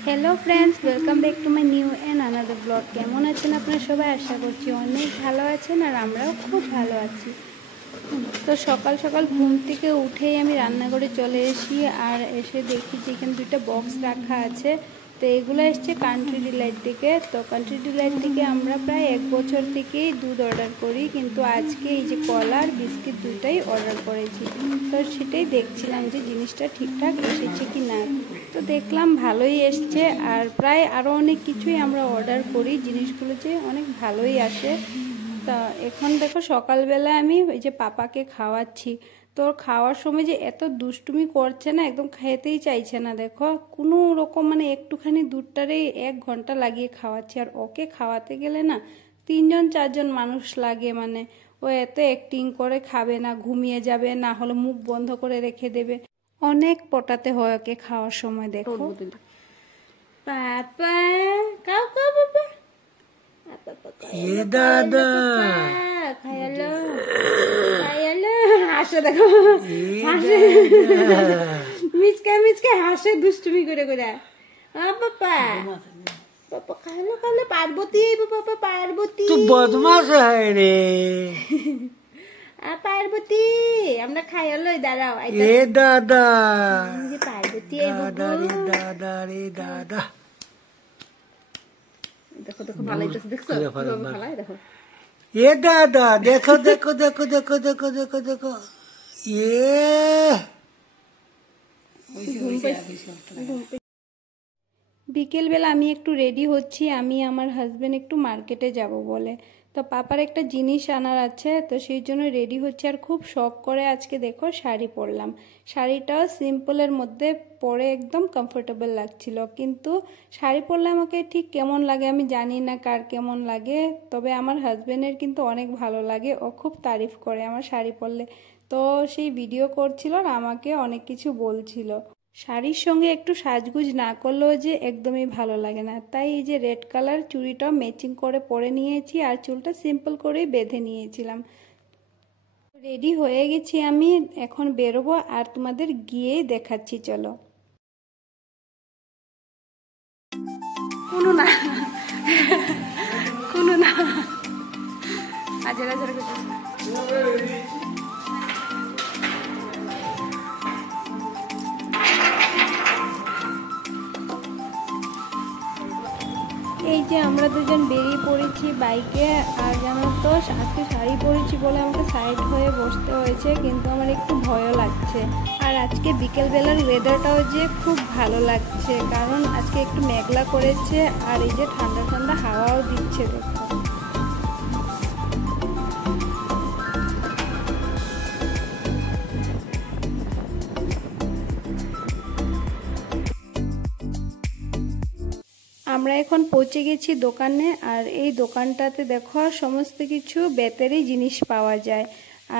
Hello friends, welcome back to my new and another blog. কেমন আছেন আপনারা সবাই? আশা করছি অনেক ভালো আছেন, আর আমরাও খুব ভালো আছি। তো সকাল সকাল ঘুম থেকে উঠেই আমি রান্নাঘরে চলে এসি, আর এসে দেখি যে এখানে দুইটা বক্স রাখা আছে। তো এগুলো এসছে কান্ট্রি ডিলাইট থেকে। তো কান্ট্রি ডিলাইট থেকে আমরা প্রায় 1 বছর থেকেই দুধ অর্ডার করি, কিন্তু আজকে এই যে কলা আর বিস্কিট দুটাই অর্ডার করেছি। তো সেটাই দেখছিলাম যে জিনিসটা ঠিকঠাক এসেছে কি না। তো দেখলাম ভালোই এসছে, আর প্রায় আরও অনেক কিছুই আমরা অর্ডার করি, জিনিসগুলো যে অনেক ভালোই আসে। তা এখন দেখো সকালবেলা আমি ওই যে পাপাকে খাওয়াচ্ছি। তো খাওয়ার সময় যে এত দুষ্টুমি করছে না, একদম খেতেই চাইছে না। দেখো কোনো রকম মানে একটুখানি দুধটারেই 1 ঘন্টা লাগিয়ে খাওয়াচ্ছি, আর ওকে খাওয়াতে গেলে না 3জন 4জন মানুষ লাগে। মানে ও এত অ্যাক্টিং করে, খাবে না, ঘুমিয়ে যাবে, না হলে মুখ বন্ধ করে রেখে দেবে। অনেক পটাতে হয় ওকে খাওয়ার সময়। দেখো পাপা কাউ কাউ বাবা দাদা খায়ালো খায়ালো হাসে। দেখো হাসে, মিচকে মিচকে হাসে দুষ্টুমি করে করে। পাপা পাপা খালো খালো পার্বতী, পাপা পার্বতী तू बदमाश है रे। পার্বতী আমরা খায়ালো, দাঁড়াও। ए दादा পার্বতী दादा रे दादा रे दादा। দেখো দেখো ভালো হইতেছে, দেখছো ভালো। দেখো ये दादा देखो देखो देखो देखो देखो देखो देखो ये বিকেলবেলা আমি একটু রেডি হচ্ছি, আমি আমার হাজবেন্ড একটু মার্কেটে যাব বলে। তো পাপার একটা জিনিস আনার আছে, তো সেই জন্য রেডি হচ্ছে। আর খুব শখ করে আজকে দেখো শাড়ি পরলাম। শাড়িটাও সিম্পলের মধ্যে পরে একদম কমফোর্টেবল লাগছিল, কিন্তু শাড়ি পরলে আমাকে ঠিক কেমন লাগে আমি জানি না কার কেমন লাগে, তবে আমার হাজবেন্ডের কিন্তু অনেক ভালো লাগে। ও খুব তারিফ করে আমার শাড়ি পরলে। তো সেই ভিডিও করছিল আর আমাকে অনেক কিছু বলছিল। শাড়ির সঙ্গে একটু সাজগুজ না করলেও যে একদমই ভালো লাগে না, তাই এই যে রেড কালার চুড়িটাও ম্যাচিং করে পরে নিয়েছি, আর চুলটা সিম্পল করেই বেঁধে নিয়েছিলাম। রেডি হয়ে গেছি আমি, এখন বেরোবো আর তোমাদের গিয়েই দেখাচ্ছি। চলো। কোনো না কোনো না আজেরা আজেরা করতেছে। এই যে আমরা দুজন বেরিয়ে পড়েছি বাইকে, আর জানো তো আজকে শাড়ি পরেছি বলে আমাকে সাইড হয়ে বসতে হয়েছে, কিন্তু আমার একটু ভয়ও লাগছে। আর আজকে বিকেলবেলার ওয়েদারটাও যে খুব ভালো লাগছে, কারণ আজকে একটু মেঘলা করেছে, আর এই যে ঠান্ডা ঠান্ডা হাওয়াও দিচ্ছে। দেখো আমরা এখন পৌঁছে গেছি দোকানে, আর এই দোকানটাতে দেখো সমস্ত কিছু বেতেরই জিনিস পাওয়া যায়,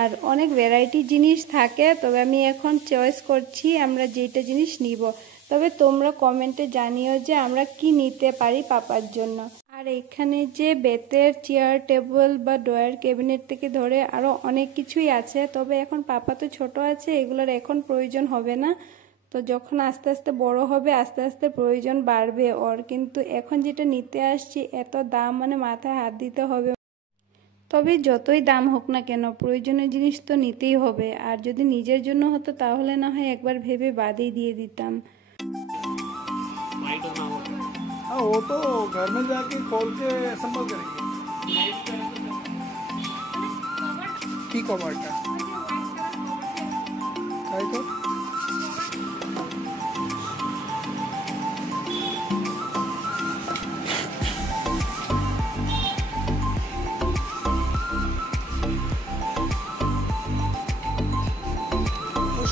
আর অনেক ভ্যারাইটি জিনিস থাকে। তবে আমি এখন চয়েস করছি আমরা যেটা জিনিস নিব। তবে তোমরা কমেন্টে জানিও যে আমরা কি নিতে পারি পাপার জন্য। আর এখানে যে বেতের চেয়ার টেবিল বা ড্রয়ার ক্যাবিনেট থেকে ধরে আরও অনেক কিছুই আছে, তবে এখন পাপা তো ছোট আছে, এগুলোর এখন প্রয়োজন হবে না। তো যখন আস্তে আস্তে বড় হবে আস্তে আস্তে প্রয়োজন বাড়বে ওর, কিন্তু এখন যেটা নিতে আসছি এত দাম, মানে মাথায় হাত দিতে হবে। তবে যতই দাম হোক না কেন প্রয়োজনীয় জিনিস তো নিতেই হবে, আর যদি নিজের জন্য হতো তাহলে না হয় একবার ভেবে বাদই দিয়ে দিতাম। हाँ वो तो घर में जाके खोल के संभल करेंगे। ठीक कवर्ड है काय तो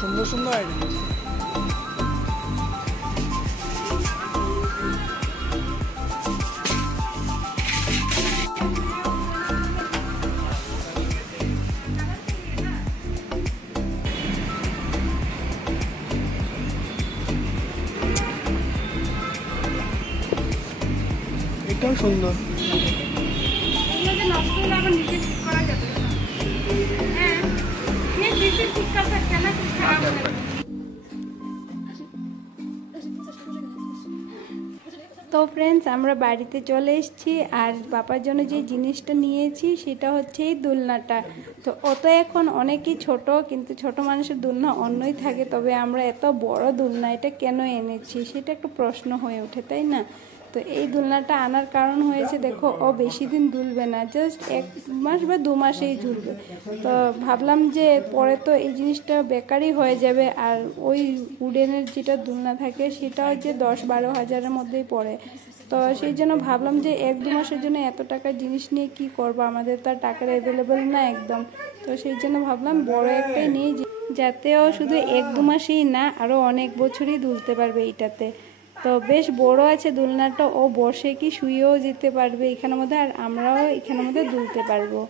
सुंदर सुंदर आइडिया। এটাও সুন্দর। নষ্ট হলে আবার নিচে ঠিক করা যাবে। হ্যাঁ ঠিক করতে না, খারাপ তো ফ্রেন্ডস, আমরা বাড়িতে চলে এসেছি আর বাবার জন্য যে জিনিসটা নিয়েছি সেটা হচ্ছে এই দোলনাটা। তো ও তো এখন অনেকই ছোট, কিন্তু ছোট মানুষের দোলনা অন্যই থাকে, তবে আমরা এত বড় দোলনা এটা কেন এনেছি সেটা একটু প্রশ্ন হয়ে ওঠে, তাই না? তো এই দোলনাটা আনার কারণ হয়েছে, দেখো ও বেশি দিন দুলবে না, জাস্ট 1 মাস বা 2 মাসেই ঝুলবে। তো ভাবলাম যে পরে তো এই জিনিসটা বেকারই হয়ে যাবে, আর ওই উডেনের যেটা দোলনা থাকে সেটা হচ্ছে 10-12 হাজারের মধ্যেই পড়ে। তো সেই জন্য ভাবলাম যে 1-2 মাসের জন্য এত টাকার জিনিস নিয়ে কি করব, আমাদের তো আর টাকার অ্যাভেলেবেল না একদম। তো সেই জন্য ভাবলাম বড় একটাই নিই, যাতে ও শুধু 1-2 মাসেই না, আরও অনেক বছরই দুলতে পারবে এইটাতে। তো বেশ বড় আছে দোলনাটা, ও বসে কি শুয়েও যেতে পারবে এখানের মধ্যে, আর আমরাও এখানের মধ্যে দুলতে পারবো।